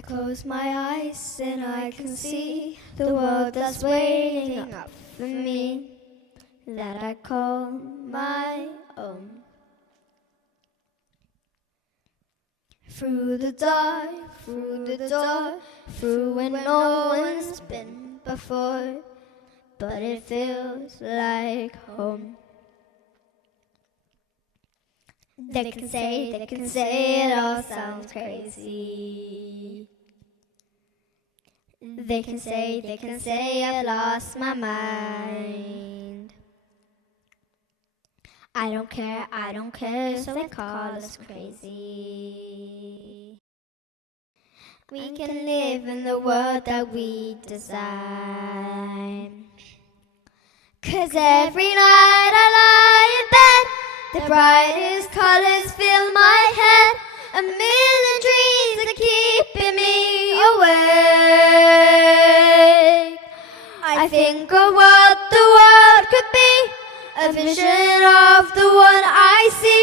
I close my eyes and I can see the world that's waiting up for me, that I call my own. Through the door, through when no one's been before, but it feels like home. They can say it all sounds crazy. They can say I've lost my mind. I don't care, so they call us crazy. We can live in the world that we design. 'Cause every night I lie in bed, the brightest colors fill my head. A million dreams are keeping me awake. I think of what the world could be, a vision of the one I see.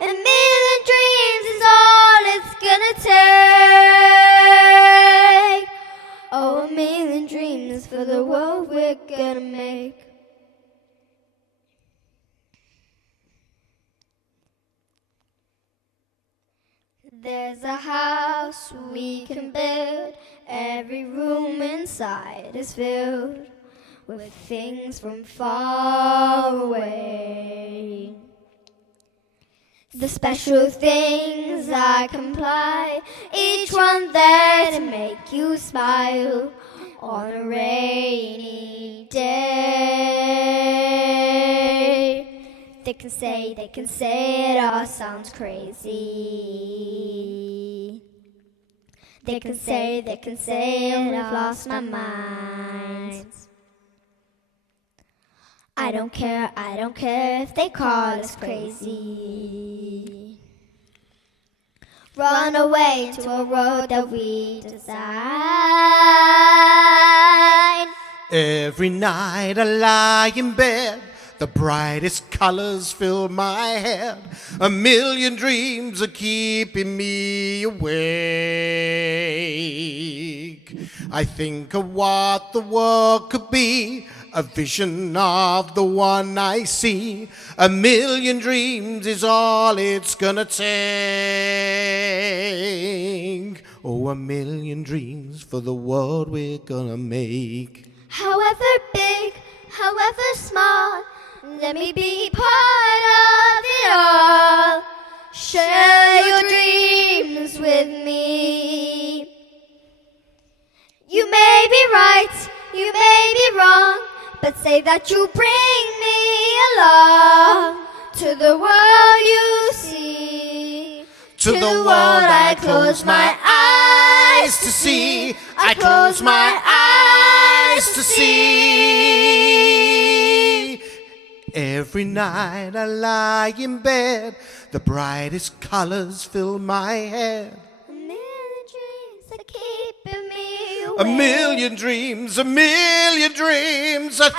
A million dreams is all it's gonna take. Oh, a million dreams for the world we're gonna make. There's a house we can build. Every room inside is filled with things from far away. The special things I comply, each one there to make you smile on a rainy day. They can say it all sounds crazy. They can say I've lost my mind. I don't care if they call us crazy. Run away to a road that we design. Every night I lie in bed, the brightest colors fill my head. A million dreams are keeping me awake. I think of what the world could be, a vision of the one I see. A million dreams is all it's gonna take. Oh, a million dreams for the world we're gonna make. However big, however small, let me be part of it all. Share your dreams with me. You may be right, you may be wrong, but say that you bring me along to the world you see. To the world I close my eyes to see. I close my eyes to see. Every night I lie in bed, the brightest colors fill my head. A million dreams are keeping me awake. A million dreams, I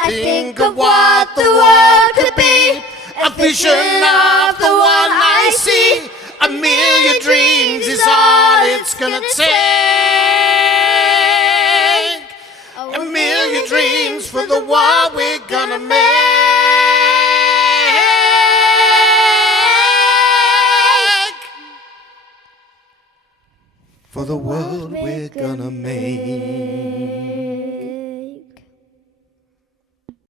think of what the world could be. A vision of the one I see. A million dreams is all it's gonna take. A million dreams for the world we're gonna make. For the world we're gonna make.